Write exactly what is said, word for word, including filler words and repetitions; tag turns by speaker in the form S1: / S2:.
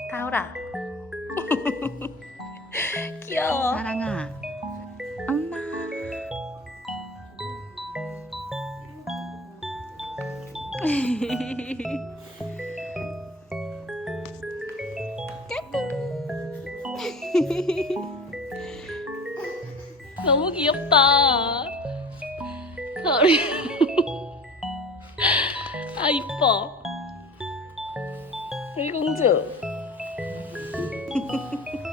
S1: 다오라. 귀여워.
S2: 사랑아, 엄마.
S1: 너무 귀엽다. 다오리. 아 이뻐. 우리 공주.